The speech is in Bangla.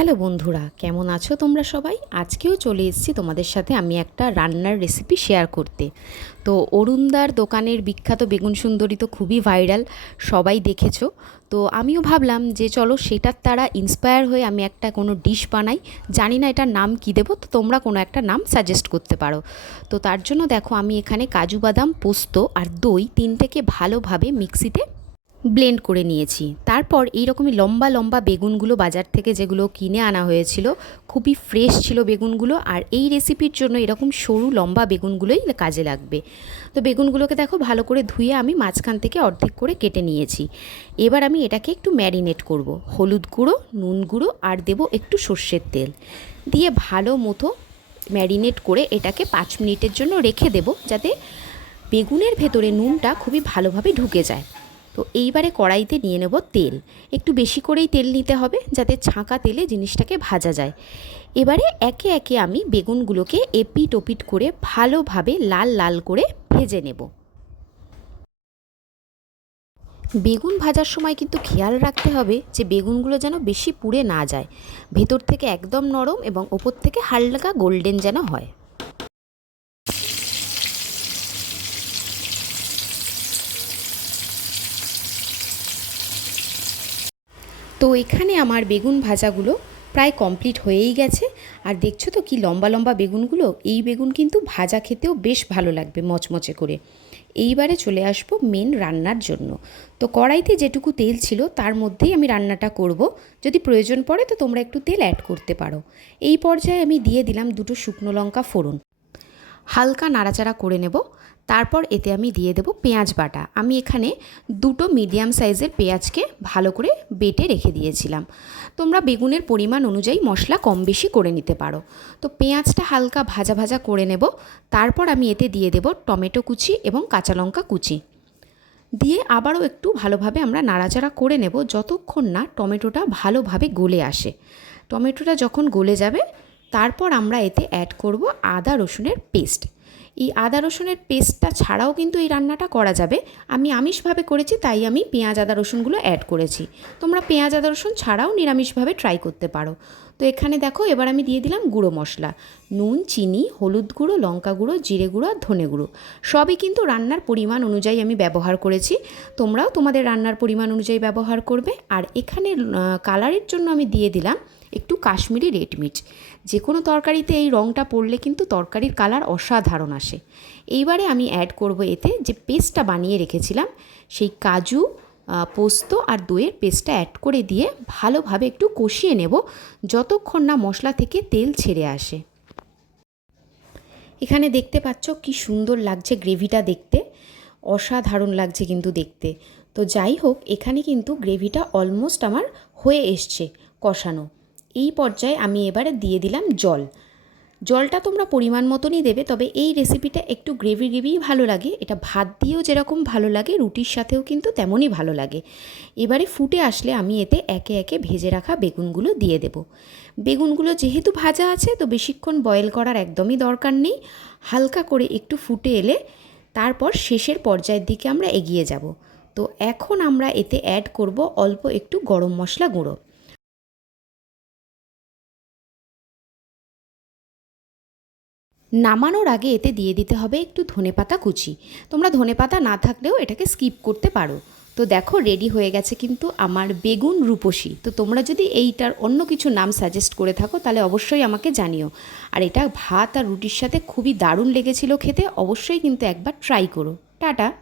হ্যালো বন্ধুরা, কেমন আছো তোমরা সবাই? আজকেও চলে এসেছি তোমাদের সাথে আমি একটা রান্নার রেসিপি শেয়ার করতে। তো অরুণদার দোকানের বিখ্যাত বেগুন সুন্দরী তো খুবই ভাইরাল সবাই দেখেছ। তো আমিও ভাবলাম যে চলো সেটার তারা ইন্সপায়ার হয়ে আমি একটা কোনো ডিশ বানাই। জানি না এটার নাম কী দেবো, তো তোমরা কোনো একটা নাম সাজেস্ট করতে পারো। তো তার জন্য দেখো আমি এখানে কাজু বাদাম, পোস্ত আর দই তিনটেকে ভালোভাবে মিক্সিতে ব্লেন্ড করে নিয়েছি। তারপর এই রকমই লম্বা লম্বা বেগুনগুলো বাজার থেকে যেগুলো কিনে আনা হয়েছিল, খুবই ফ্রেশ ছিল বেগুনগুলো, আর এই রেসিপির জন্য এরকম সরু, লম্বা বেগুনগুলোই কাজে লাগবে। তো বেগুনগুলোকে দেখো ভালো করে ধুয়ে আমি মাঝখান থেকে অর্ধেক করে কেটে নিয়েছি। এবার আমি এটাকে একটু ম্যারিনেট করব। হলুদ গুঁড়ো, নুন গুঁড়ো, আর দেবো একটু সর্ষের তেল। দিয়ে ভালো মতো ম্যারিনেট করে এটাকে পাঁচ মিনিটের জন্য রেখে দেব, যাতে বেগুনের ভেতরে নুনটা খুবই ভালোভাবে ঢুকে যায়। তো এইবারে কড়াইতে নিয়ে নেব তেল। একটু বেশি করেই তেল নিতে হবে যাতে ছাঁকা তেলে জিনিসটাকে ভাজা যায়। এবারে একে একে আমি বেগুনগুলোকে এপিট ওপিট করে ভালোভাবে লাল লাল করে ভেজে নেব। বেগুন ভাজার সময় কিন্তু খেয়াল রাখতে হবে যে বেগুনগুলো যেন বেশি পুড়ে না যায়। ভেতর থেকে একদম নরম এবং ওপর থেকে হালকা গোল্ডেন যেন হয়। তো এখানে আমার বেগুন ভাজাগুলো প্রায় কমপ্লিট হয়েই গেছে। আর দেখছ তো কি লম্বা লম্বা বেগুনগুলো? এই বেগুন কিন্তু ভাজা খেতেও বেশ ভালো লাগবে মচমচে করে। এইবারে চলে আসব মেন রান্নার জন্য। তো কড়াইতে যেটুকু তেল ছিল তার মধ্যেই আমি রান্নাটা করব। যদি প্রয়োজন পড়ে তো তোমরা একটু তেল অ্যাড করতে পারো। এই পর্যায়ে আমি দিয়ে দিলাম দুটো শুকনো লঙ্কা ফোড়ন। হালকা নাড়াচাড়া করে নেব। তারপর এতে আমি দিয়ে দেব পেঁয়াজ বাটা। আমি এখানে দুটো মিডিয়াম সাইজের পেঁয়াজকে ভালো করে বেটে রেখে দিয়েছিলাম। তোমরা বেগুনের পরিমাণ অনুযায়ী মশলা কম বেশি করে নিতে পারো। তো পেঁয়াজটা হালকা ভাজা ভাজা করে নেব। তারপর আমি এতে দিয়ে দেব টমেটো কুচি এবং কাঁচা লঙ্কা কুচি। দিয়ে আবারও একটু ভালোভাবে আমরা নাড়াচাড়া করে নেব যতক্ষণ না টমেটোটা ভালোভাবে গলে আসে। টমেটোটা যখন গলে যাবে তারপর আমরা এতে অ্যাড করব আদা রসুনের পেস্ট এই আদা রসুনের পেস্টটা ছাড়াও কিন্তু এই রান্নাটা করা যাবে। আমি আমিষভাবে করেছি, তাই আমি পেঁয়াজ, আদা, রসুনগুলো অ্যাড করেছি। তোমরা পেঁয়াজ, আদা, রসুন ছাড়াও নিরামিষভাবে ট্রাই করতে পারো। তো এখানে দেখো, এবার আমি দিয়ে দিলাম গুঁড়ো মশলা। নুন, চিনি, হলুদ গুঁড়ো, লঙ্কা গুঁড়ো, জিরে গুঁড়ো আর ধনে গুঁড়ো। সবই কিন্তু রান্নার পরিমাণ অনুযায়ী আমি ব্যবহার করেছি। তোমরাও তোমাদের রান্নার পরিমাণ অনুযায়ী ব্যবহার করবে। আর এখানে কালারের জন্য আমি দিয়ে দিলাম একটু কাশ্মীরি রেড মির্চ যে কোনো তরকারিতে এই রঙটা পড়লে কিন্তু তরকারির কালার অসাধারণ আসে। এইবারে আমি অ্যাড করব এতে যে পেস্টটা বানিয়ে রেখেছিলাম, সেই কাজু পোস্ত আর দইয়ের পেস্টটা অ্যাড করে দিয়ে ভালোভাবে একটু কষিয়ে নেব যতক্ষণ না মশলা থেকে তেল ছেড়ে আসে। এখানে দেখতে পাচ্ছ কি সুন্দর লাগছে গ্রেভিটা দেখতে। অসাধারণ লাগছে কিন্তু দেখতে। তো যাই হোক, এখানে কিন্তু গ্রেভিটা অলমোস্ট আমার হয়ে এসছে কষানো। এই পর্যায়ে আমি এবারে দিয়ে দিলাম জল। জলটা তোমরা পরিমাণ মতনই দেবে, তবে এই রেসিপিটা একটু গ্রেভি গ্রেভিই ভালো লাগে। এটা ভাত দিয়েও যেরকম ভালো লাগে, রুটির সাথেও কিন্তু তেমনই ভালো লাগে। এবারে ফুটে আসলে আমি এতে একে একে ভেজে রাখা বেগুনগুলো দিয়ে দেব। বেগুনগুলো যেহেতু ভাজা আছে, তো বেশিক্ষণ বয়েল করার একদমই দরকার নেই। হালকা করে একটু ফুটে এলে তারপর শেষের পর্যায়ের দিকে আমরা এগিয়ে যাব। তো এখন আমরা এতে অ্যাড করব অল্প একটু গরম মশলা গুঁড়ো। নামানোর আগে এতে দিয়ে দিতে হবে একটু ধনে পাতা কুচি। তোমরা ধনে পাতা না থাকলেও এটাকে স্কিপ করতে পারো। তো দেখো রেডি হয়ে গেছে কিন্তু আমার বেগুন রূপসী। তো তোমরা যদি এইটার অন্য কিছু নাম সাজেস্ট করে থাকো, তাহলে অবশ্যই আমাকে জানিও। আর এটা ভাত আর রুটির সাথে খুবই দারুণ লেগেছিল খেতে, অবশ্যই কিন্তু একবার ট্রাই করো। টাটা!